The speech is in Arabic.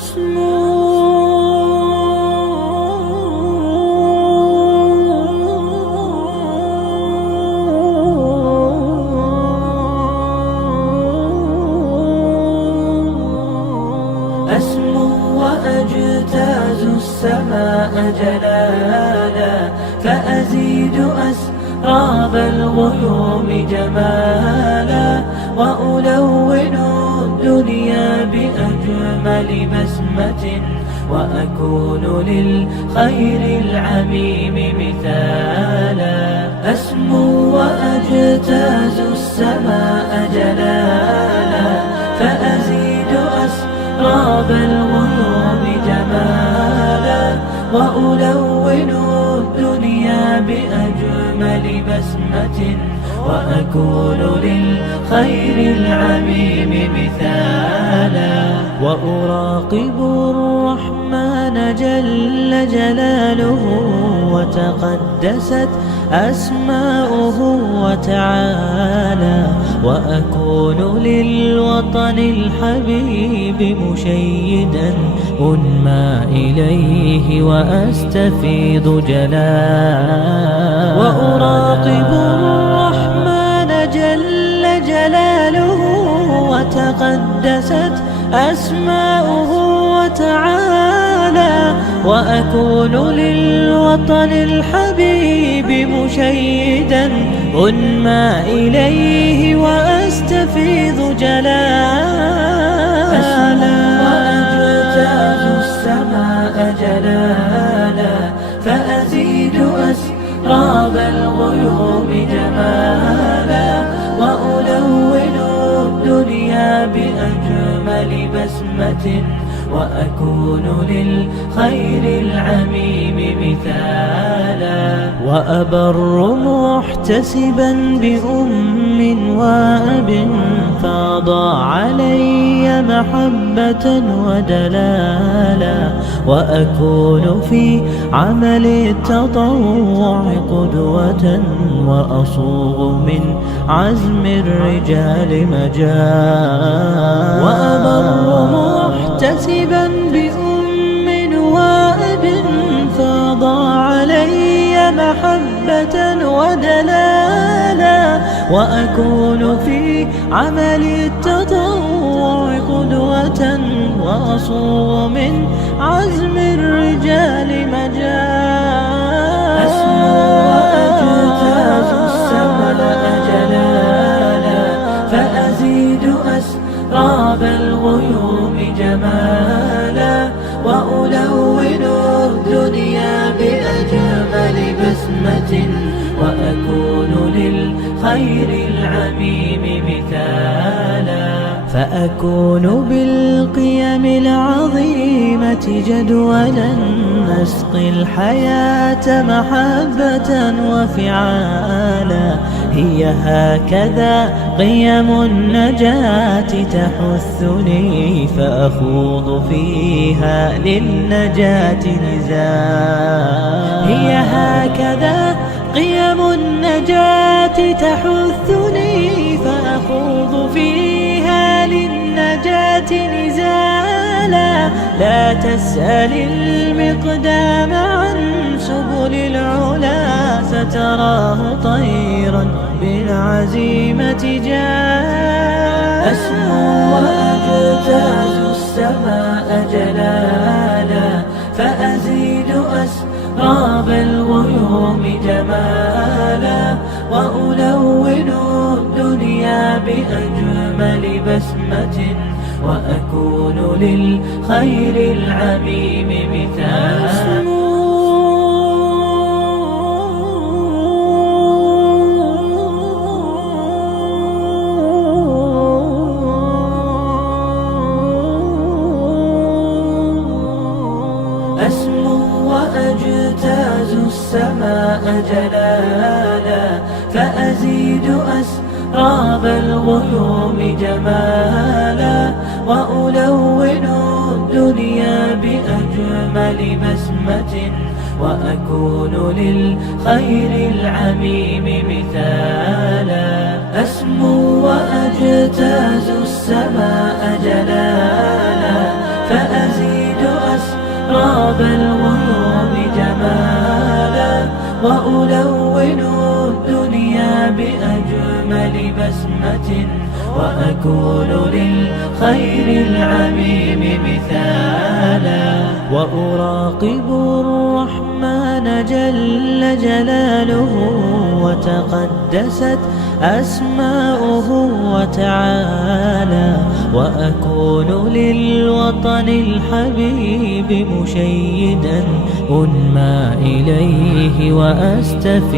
أسمو وأجتاز السماء جلالا، فأزيد أسراب الغيوم جمالا، وألون الدنيا بأجمل بسمة، وأكون للخير العميم مثالا. أسمو وأجتاز السماء جلالا، فأزيد أسراب الغيوم جمالا، وألون الدنيا بأجمل بسمة، وأكون للخير العميم مثالا. وأراقب الرحمن جل جلاله، وتقدست أسماؤه وتعالى، وأكون للوطن الحبيب مشيدا أنمى إليه وأستفيض جلالا. وأراقب الرحمن جل جلاله، وتقدست أسماؤه وتعالى، وأكون للوطن الحبيب مشيدا أنمى إليه وأستفيض جلالا. وأجتاز السماء جلالا، فأزيد أسراب الغيوم جمالا، وألون الدنيا بأجمل بسمة، وأكون للخير العميم مثالا. وأبر محتسبا بأم وأب، فاض علي محبة ودلالا، وأكون في عمل التطوع قدوة، وأصوغ من عزم الرجال مجالا. وأبر محتسبا بأم وأب، فاض علي محبة ودلالا، وأكون في عمل التطوع قدوة، وأصوغ من عزم الرجال مجالا. أسمو وأجتاز السماء جلالا، فأزيد أسراب الغيوم جمالا، وألون الدنيا بأجمل بسمة، وأكون للخير العميم مثالا. فأكون بالقيم العظيمة جدولا، نسقي الحياة محبة وفعالا. هي هكذا قيم النجاة تحثني، فأخوض فيها للنجاة نزالا. هي هكذا قيم النجاة تحثني، فأخوض فيها للنجاة نزالا. لا تسأل المقدام عن سبل العلا، ستراه طيرا بالعزيمة جاء. أسمو وأجتاز السماء جلالا، فأزيد أسراب الغيوم جمالا، وألون الدنيا بأجمل بسمة، وأكون للخير العميم مثالا. أسمو وأجتاز السماء جلالا، فأزيد أسراب الغيوم جمالا، وألون الدنيا بأجمل بسمة، وأكون للخير العميم مثالا. أسمو وأجتاز السماء جلالا، فأزيد أسراب الغيوم جمالا، وألون الدنيا بأجمل بسمة، وأكون للخير العميم مثالا. وأراقب الرحمن جل جلاله، وتقدست أسماؤه وتعالى، وأكون للوطن الحبيب مشيدا أنمى إليه وأستفيد